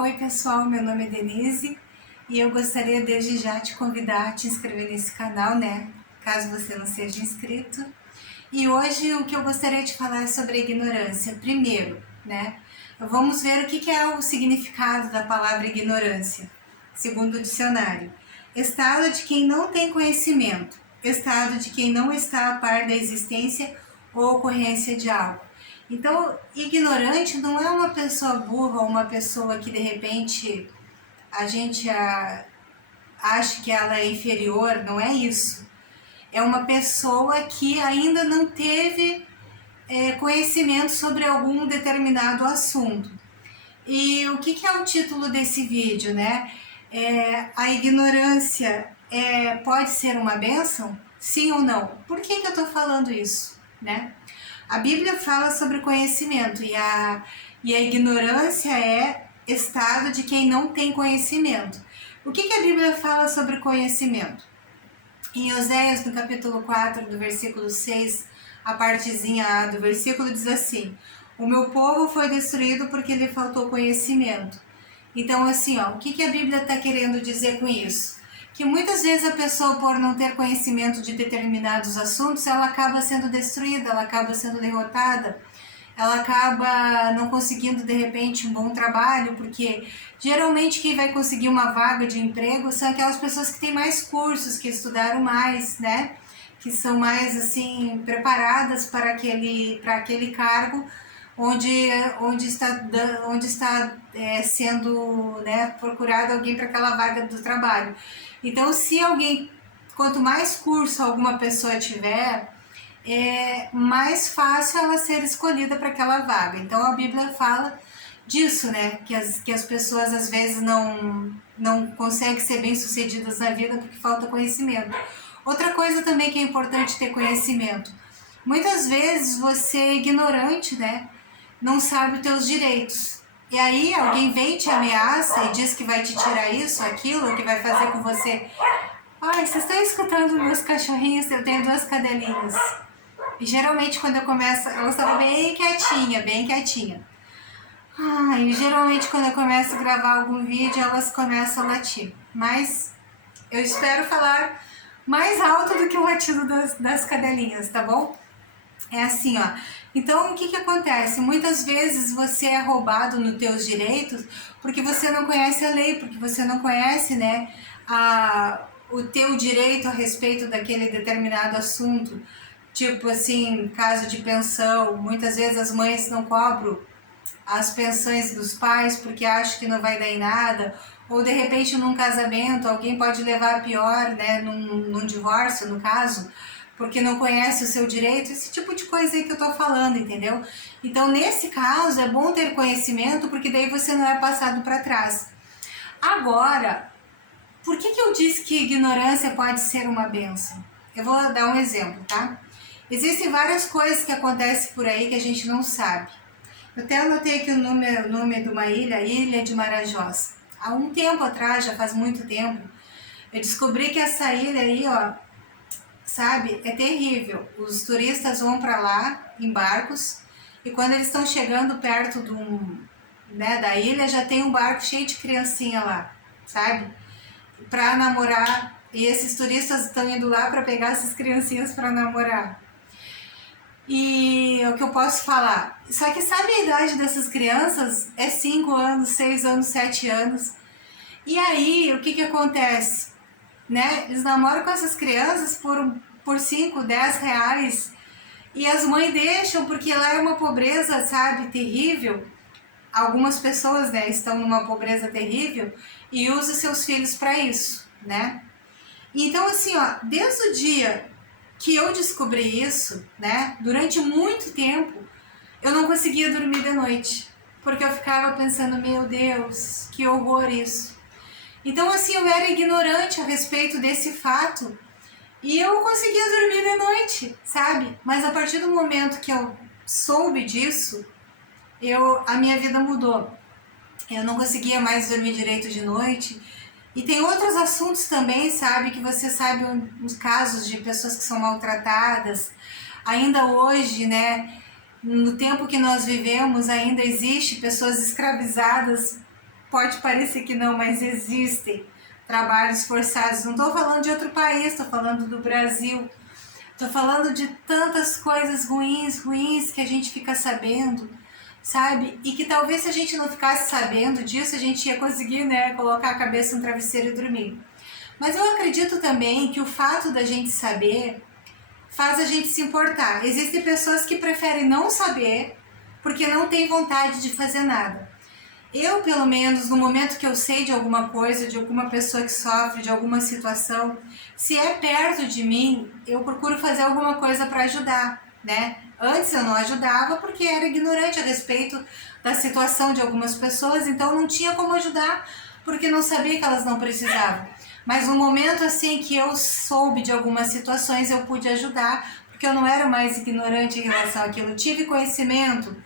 Oi pessoal, meu nome é Denise e eu gostaria desde já te convidar a te inscrever nesse canal, né? Caso você não seja inscrito. E hoje o que eu gostaria de falar é sobre a ignorância. Primeiro, né? Vamos ver o que é o significado da palavra ignorância, segundo o dicionário. Estado de quem não tem conhecimento, estado de quem não está a par da existência ou ocorrência de algo. Então, ignorante não é uma pessoa burra ou uma pessoa que de repente a gente acha que ela é inferior, não é isso. É uma pessoa que ainda não teve conhecimento sobre algum determinado assunto. E o que é o título desse vídeo, né? A ignorância pode ser uma bênção? Sim ou não? Por que eu estou falando isso, né? A Bíblia fala sobre conhecimento e a ignorância é estado de quem não tem conhecimento. O que a Bíblia fala sobre conhecimento? Em Oséias, no capítulo 4, do versículo 6, a partezinha A do versículo diz assim: o meu povo foi destruído porque lhe faltou conhecimento. Então, assim, o que a Bíblia está querendo dizer com isso? Que muitas vezes a pessoa, por não ter conhecimento de determinados assuntos, ela acaba sendo destruída, ela acaba sendo derrotada, ela acaba não conseguindo de repente um bom trabalho, porque geralmente quem vai conseguir uma vaga de emprego são aquelas pessoas que têm mais cursos, que estudaram mais, né? Que são mais assim preparadas para aquele cargo onde está sendo, né, procurado alguém para aquela vaga do trabalho. Então, se alguém, quanto mais curso alguma pessoa tiver, é mais fácil ela ser escolhida para aquela vaga. Então, a Bíblia fala disso, né, que as pessoas às vezes não conseguem ser bem-sucedidas na vida porque falta conhecimento. Outra coisa também que é importante ter conhecimento. Muitas vezes você é ignorante, né? Não sabe os teus direitos. E aí alguém vem, te ameaça e diz que vai te tirar isso, aquilo, que vai fazer com você. Ai, vocês estão escutando meus cachorrinhos? Eu tenho 2 cadelinhas. E geralmente quando eu começo, elas estavam bem quietinha, bem quietinha. E geralmente quando eu começo a gravar algum vídeo, elas começam a latir. Mas eu espero falar mais alto do que o latido das cadelinhas, tá bom? É assim, Então, o que acontece? Muitas vezes você é roubado nos teus direitos porque você não conhece a lei, porque você não conhece, né, o teu direito a respeito daquele determinado assunto. Tipo assim, caso de pensão, muitas vezes as mães não cobram as pensões dos pais porque acham que não vai dar em nada, ou de repente num casamento alguém pode levar a pior, né, num divórcio, no caso, porque não conhece o seu direito, esse tipo de coisa aí que eu tô falando, entendeu? Então, nesse caso, é bom ter conhecimento, porque daí você não é passado para trás. Agora, por que eu disse que ignorância pode ser uma bênção? Eu vou dar um exemplo, tá? Existem várias coisas que acontecem por aí que a gente não sabe. Eu até anotei aqui o nome de uma ilha, Ilha de Marajós. Há um tempo atrás, já faz muito tempo, eu descobri que essa ilha aí, sabe, é terrível. Os turistas vão para lá em barcos e quando eles estão chegando perto da ilha, já tem um barco cheio de criancinha lá, sabe, para namorar. E esses turistas estão indo lá para pegar essas criancinhas para namorar. E o que eu posso falar? Só que sabe a idade dessas crianças? É 5 anos, 6 anos, 7 anos. E aí, o que acontece? Né? Eles namoram com essas crianças por 5, 10 reais. E as mães deixam porque lá é uma pobreza, sabe, terrível. Algumas pessoas, né, estão numa pobreza terrível e usam seus filhos para isso, né? Então, assim, desde o dia que eu descobri isso, né, durante muito tempo, eu não conseguia dormir de noite, porque eu ficava pensando, meu Deus, que horror isso. Então, assim, eu era ignorante a respeito desse fato e eu conseguia dormir de noite, sabe? Mas a partir do momento que eu soube disso, a minha vida mudou. Eu não conseguia mais dormir direito de noite. E tem outros assuntos também, sabe, que você sabe os casos de pessoas que são maltratadas. Ainda hoje, né, no tempo que nós vivemos, ainda existe pessoas escravizadas pode parecer que não, mas existem trabalhos forçados. Não estou falando de outro país, estou falando do Brasil. Estou falando de tantas coisas ruins que a gente fica sabendo, sabe? E que talvez se a gente não ficasse sabendo disso, a gente ia conseguir, né, colocar a cabeça no travesseiro e dormir. Mas eu acredito também que o fato da gente saber faz a gente se importar. Existem pessoas que preferem não saber porque não tem vontade de fazer nada. Eu, pelo menos, no momento que eu sei de alguma coisa, de alguma pessoa que sofre, de alguma situação, se é perto de mim, eu procuro fazer alguma coisa para ajudar, né? Antes eu não ajudava porque era ignorante a respeito da situação de algumas pessoas, então não tinha como ajudar porque não sabia que elas não precisavam. Mas no momento assim que eu soube de algumas situações, eu pude ajudar, porque eu não era mais ignorante em relação àquilo. Eu tive conhecimento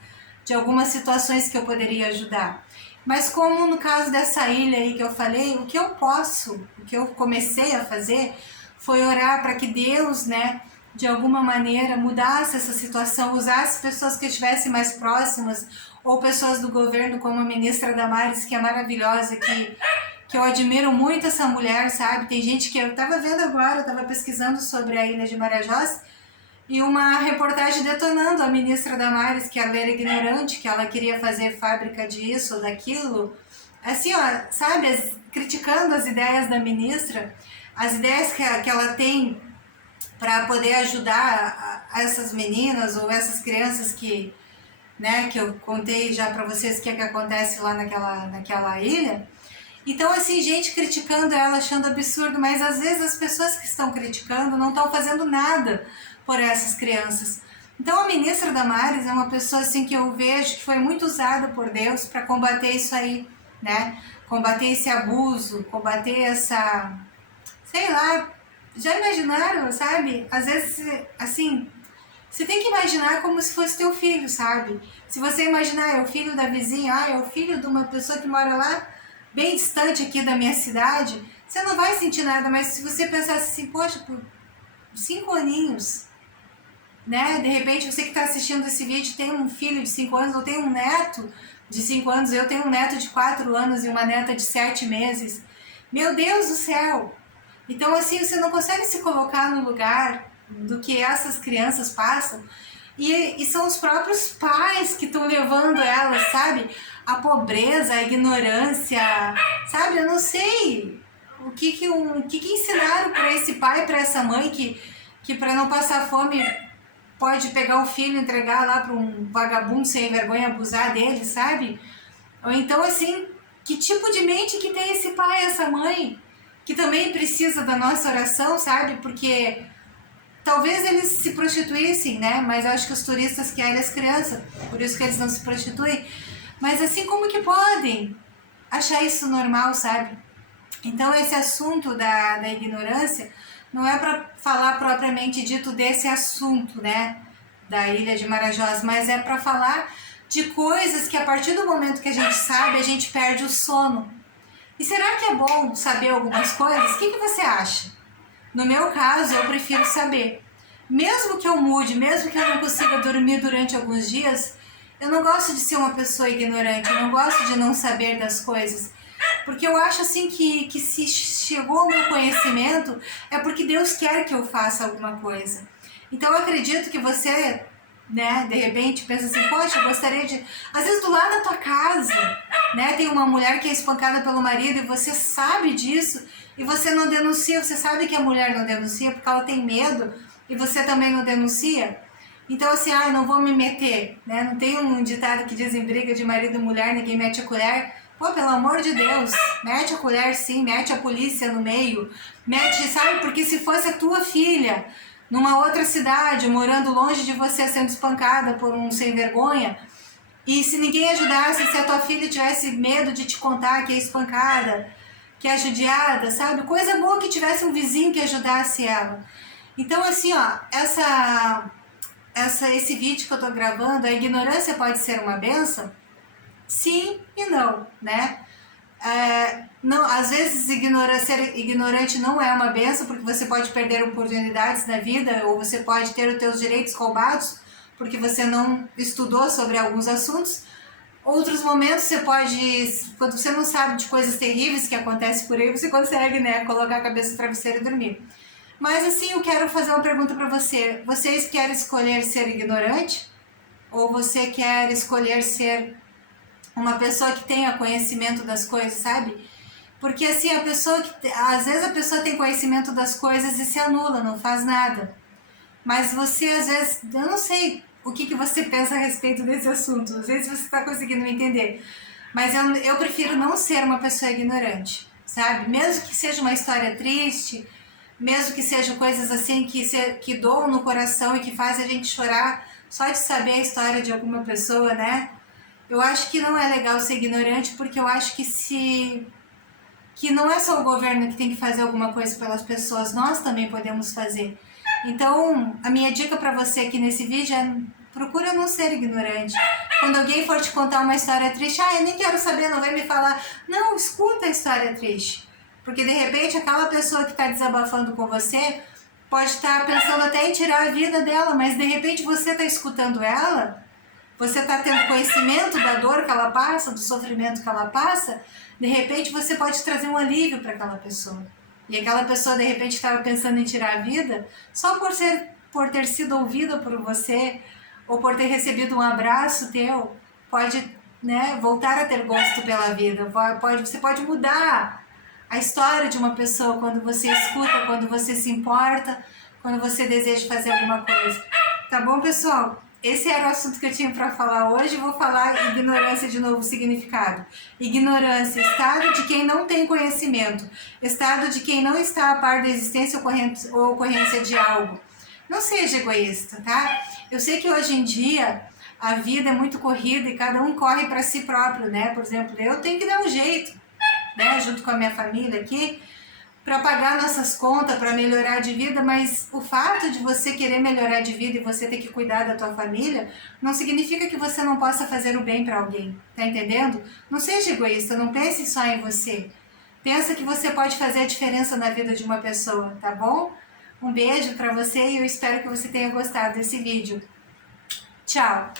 de algumas situações que eu poderia ajudar. Mas como no caso dessa ilha aí que eu falei, o que eu comecei a fazer foi orar para que Deus, né, de alguma maneira mudasse essa situação, usasse pessoas que estivessem mais próximas, ou pessoas do governo como a ministra Damares, que é maravilhosa, que eu admiro muito essa mulher, sabe? Tem gente que eu estava vendo agora, eu estava pesquisando sobre a ilha de Marajós, e uma reportagem detonando a ministra Damares, que ela era ignorante, que ela queria fazer fábrica disso ou daquilo. Assim, ó, sabe, criticando as ideias da ministra, as ideias que ela tem para poder ajudar essas meninas ou essas crianças que, né, que eu contei já para vocês o que acontece lá naquela ilha. Então, assim, gente criticando ela, achando absurdo, mas às vezes as pessoas que estão criticando não estão fazendo nada por essas crianças. Então, a ministra Damares é uma pessoa assim que eu vejo que foi muito usada por Deus para combater isso aí, né? Combater esse abuso, combater essa, sei lá, já imaginaram, sabe? Às vezes, assim, você tem que imaginar como se fosse teu filho, sabe? Se você imaginar, é o filho da vizinha, é o filho de uma pessoa que mora lá, bem distante aqui da minha cidade, você não vai sentir nada, mas se você pensasse assim, poxa, por 5 aninhos, né? De repente você que está assistindo esse vídeo tem um filho de 5 anos ou tem um neto de 5 anos, eu tenho um neto de 4 anos e uma neta de 7 meses. Meu Deus do céu! Então assim, você não consegue se colocar no lugar do que essas crianças passam e são os próprios pais que estão levando elas, sabe? A pobreza, a ignorância, sabe? Eu não sei o que ensinaram para esse pai e para essa mãe que para não passar fome pode pegar o filho e entregar lá para um vagabundo sem vergonha abusar dele, sabe? Ou então, assim, que tipo de mente que tem esse pai e essa mãe que também precisa da nossa oração, sabe? Porque talvez eles se prostituíssem, né? Mas eu acho que os turistas querem as crianças, por isso que eles não se prostituem. Mas assim, como que podem achar isso normal, sabe? Então, esse assunto da ignorância não é para falar propriamente dito desse assunto, né? Da ilha de Marajós, mas é para falar de coisas que a partir do momento que a gente sabe, a gente perde o sono. E será que é bom saber algumas coisas? O que você acha? No meu caso, eu prefiro saber. Mesmo que eu mude, mesmo que eu não consiga dormir durante alguns dias, eu não gosto de ser uma pessoa ignorante, eu não gosto de não saber das coisas. Porque eu acho assim que se chegou ao meu conhecimento, é porque Deus quer que eu faça alguma coisa. Então eu acredito que você, né, de repente pensa assim, poxa, eu gostaria de... Às vezes do lado da tua casa, né, tem uma mulher que é espancada pelo marido e você sabe disso e você não denuncia, você sabe que a mulher não denuncia porque ela tem medo e você também não denuncia. Então assim, eu não vou me meter, né, não tem um ditado que diz em briga de marido e mulher, ninguém mete a colher. Pô, pelo amor de Deus, mete a colher sim, mete a polícia no meio, mete, sabe, porque se fosse a tua filha numa outra cidade, morando longe de você, sendo espancada por um sem vergonha, e se ninguém ajudasse, se a tua filha tivesse medo de te contar que é espancada, que é judiada, sabe, coisa boa que tivesse um vizinho que ajudasse ela. Então assim, ó, esse vídeo que eu tô gravando, a ignorância pode ser uma bênção? Sim e não, né? Não, às vezes ser ignorante não é uma benção, porque você pode perder oportunidades na vida, ou você pode ter os teus direitos roubados, porque você não estudou sobre alguns assuntos, Outros momentos você pode, quando você não sabe de coisas terríveis que acontecem por aí, você consegue, né, colocar a cabeça no travesseiro e dormir. Mas assim, eu quero fazer uma pergunta para você. Vocês querem escolher ser ignorante? Ou você quer escolher ser uma pessoa que tenha conhecimento das coisas, sabe? Porque assim, a pessoa que às vezes a pessoa tem conhecimento das coisas e se anula, não faz nada. Mas você às vezes, eu não sei o que você pensa a respeito desse assunto, não sei se você está conseguindo me entender. Mas eu prefiro não ser uma pessoa ignorante, sabe? Mesmo que seja uma história triste, mesmo que sejam coisas assim que doam no coração e que fazem a gente chorar só de saber a história de alguma pessoa, né? Eu acho que não é legal ser ignorante, porque eu acho que não é só o governo que tem que fazer alguma coisa pelas pessoas, nós também podemos fazer. Então, a minha dica para você aqui nesse vídeo é: procura não ser ignorante. Quando alguém for te contar uma história triste, eu nem quero saber, não vai me falar. Não, escuta a história triste. Porque de repente aquela pessoa que está desabafando com você pode estar pensando até em tirar a vida dela, mas de repente você está escutando ela, você está tendo conhecimento da dor que ela passa, do sofrimento que ela passa, de repente você pode trazer um alívio para aquela pessoa. E aquela pessoa de repente estava pensando em tirar a vida, só por ter sido ouvida por você, ou por ter recebido um abraço teu, pode, né, voltar a ter gosto pela vida. Você pode mudar a história de uma pessoa quando você escuta, quando você se importa, quando você deseja fazer alguma coisa. Tá bom, pessoal? Esse era o assunto que eu tinha para falar hoje. Vou falar ignorância de novo, significado. Ignorância, estado de quem não tem conhecimento, estado de quem não está a par da existência ou ocorrência de algo. Não seja egoísta, tá? Eu sei que hoje em dia a vida é muito corrida e cada um corre para si próprio, né? Por exemplo, eu tenho que dar um jeito, né, junto com a minha família aqui, para pagar nossas contas, para melhorar de vida, mas o fato de você querer melhorar de vida e você ter que cuidar da tua família, não significa que você não possa fazer o bem para alguém, tá entendendo? Não seja egoísta, não pense só em você. Pensa que você pode fazer a diferença na vida de uma pessoa, tá bom? Um beijo para você e eu espero que você tenha gostado desse vídeo. Tchau!